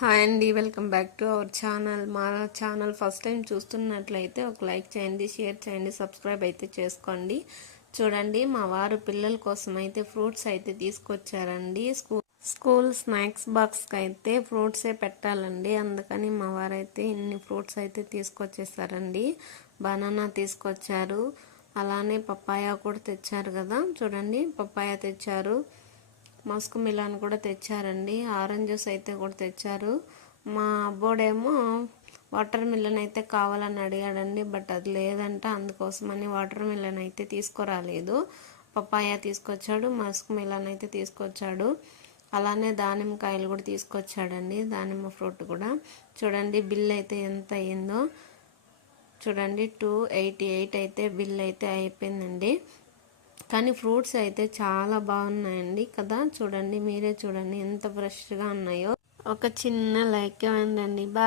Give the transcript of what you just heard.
Hi అండి welcome back to our channel మా channel first time చూస్తున్నట్లయితే ఒక లైక్ చేయండి షేర్ చేయండి సబ్స్క్రైబ్ అయితే చేసుకోండి. చూడండి మా వారు పిల్లల కోసం అయితే ఫ్రూట్స్ అయితే తీసుకొచ్చారండి. స్కూల్ స్కూల్ స్నాక్స్ బాక్స్కి అయితే ఫ్రూట్సే పెట్టాలండి. అందుకని మా వారైతే ఇన్ని ఫ్రూట్స్ అయితే తీసుకొచ్చేసారండి. బనానా తీసుకొచ్చారు. అలానే పప్పాయ కూడా తెచ్చారు కదా. చూడండి పప్పాయ తెచ్చారు. మస్క్ మిలాన్ కూడా తెచ్చారండి. ఆరెంజ్ జ్యూస్ అయితే కూడా తెచ్చారు. మా అబ్బోడేమో వాటర్ మిలన్ అయితే కావాలని అడిగాడండి బట్ అది లేదంట అందుకోసమని వాటర్ మిలన్ అయితే తీసుకురాలేదు. పపాయ తీసుకొచ్చాడు మస్క్ మిలన్ అయితే తీసుకొచ్చాడు. అలానే దానిమ్మకాయలు కూడా తీసుకొచ్చాడండి దానిమ్మ ఫ్రూట్ కూడా. చూడండి బిల్ అయితే ఎంత అయ్యిందో చూడండి టూ ఎయిటీ ఎయిట్ అయితే బిల్ అయితే అయిపోయిందండి. కానీ ఫ్రూట్స్ అయితే చాలా బాగున్నాయండి కదా. చూడండి మీరే చూడండి ఎంత ఫ్రెష్గా ఉన్నాయో. ఒక చిన్న లైక్ ఇవ్వండి బా